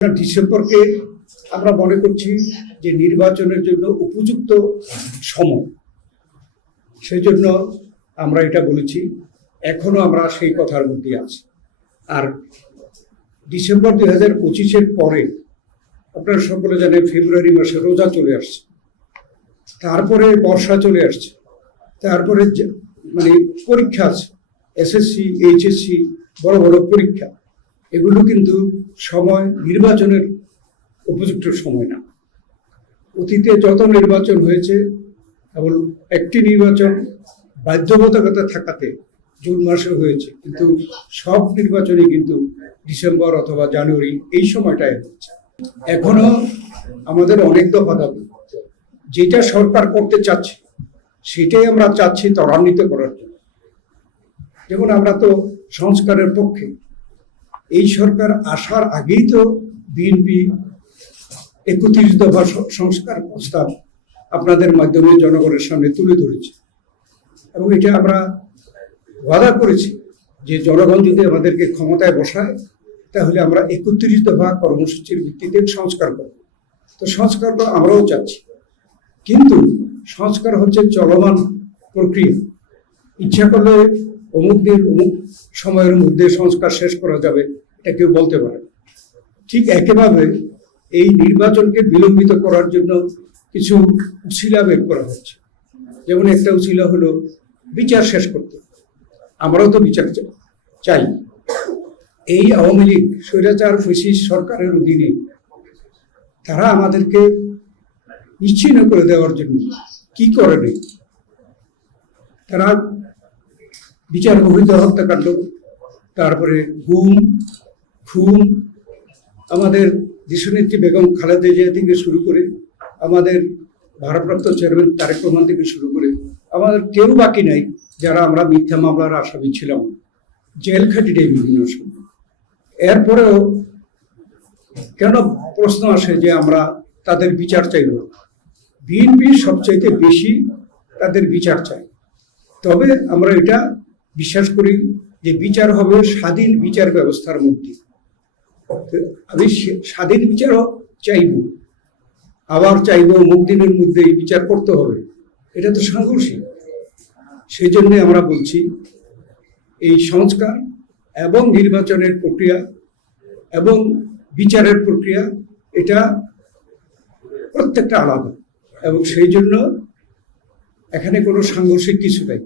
ডিসেম্বরকে আমরা মনে করছি যে নির্বাচনের জন্য উপযুক্ত সময়। সেই জন্য আমরা এটা বলেছি, এখনো আমরা সেই কথার মধ্যে আছি। আর ডিসেম্বর 2025-এর পরে আপনারা সকলে জানেন ফেব্রুয়ারি মাসে রোজা চলে আসছে, তারপরে বর্ষা চলে আসছে, তারপরে মানে পরীক্ষা আছে, এসএসসি, এইচএসসি, বড় বড় পরীক্ষা। এগুলো কিন্তু সময় নির্বাচনের উপযুক্ত সময় না। অতীতে যত নির্বাচন হয়েছে, কেবল একটি নির্বাচন বাধ্যবাধকতা থাকাতে জুন মাসে হয়েছে, কিন্তু সব নির্বাচনই কিন্তু ডিসেম্বর অথবা জানুয়ারি এই সময়টায় হচ্ছে। এখনো আমাদের অনেক দফা দাবি, যেটা সরকার করতে চাচ্ছে সেটাই আমরা চাচ্ছি ত্বরান্বিত করার জন্য। যেমন আমরা তো সংস্কারের পক্ষে। এই সরকার আসার আগেই তো বিএনপি 31 দফা সংস্কার প্রস্তাব আপনাদের মাধ্যমে জনগণের সামনে তুলে ধরেছে, এবং এটা আমরা ওয়াদা করেছি যে জনগণ যদি আমাদেরকে ক্ষমতায় বসায় তাহলে আমরা 31 দফা কর্মসূচির ভিত্তিতে সংস্কার করব। তো সংস্কার আমরাও চাচ্ছি, কিন্তু সংস্কার হচ্ছে চলমান প্রক্রিয়া। ইচ্ছা করলে অমুক দিন অমুক সময়ের মধ্যে সংস্কার শেষ করা যাবে, এটা কেউ বলতে পারে। ঠিক একইভাবে এই নির্বাচনকে বিলম্বিত করার জন্য কিছু উছিলা বের করা হচ্ছে। যেমন একটা উছিলা হলো বিচার শেষ করতে। আমরাও তো বিচার চাই। এই আওয়ামী লীগ স্বৈরাচার ফ্যাসিস্ট সরকারের অধীনে তারা আমাদেরকে নিশ্চিহ্ন করে দেওয়ার জন্য কি করেনি। তারা বিচার বহির্ভূত হত্যাকাণ্ড, তারপরে গুম, খুন, আমাদের দেশনেত্রী বেগম খালেদা জিয়া থেকে শুরু করে আমাদের ভারপ্রাপ্ত চেয়ারম্যান তারেক রহমান থেকে শুরু করে আমাদের কেউ বাকি নাই যারা আমরা মিথ্যা মামলার আসামি ছিলাম, জেল খাটিটাই বিভিন্ন সময়। এরপরেও কেন প্রশ্ন আসে যে আমরা তাদের বিচার চাইব? বিএনপি সবচাইতে বেশি তাদের বিচার চাই। তবে আমরা এটা বিশ্বাস করি যে বিচার হবে স্বাধীন বিচার ব্যবস্থার মধ্যে। আমি স্বাধীন বিচারও চাইব, আবার চাইব মুক্তিদিনের মধ্যে এই বিচার করতে হবে। এটা তো সাংঘর্ষিক। সেই জন্যে আমরা বলছি এই সংস্কার এবং নির্বাচনের প্রক্রিয়া এবং বিচারের প্রক্রিয়া এটা প্রত্যেকটা আলাদা, এবং সেই জন্য এখানে কোনো সাংঘর্ষিক কিছু নেই।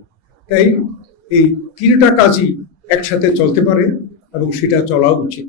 তাই এই তিনটা কাজই একসাথে চলতে পারে এবং সেটা চলা উচিত।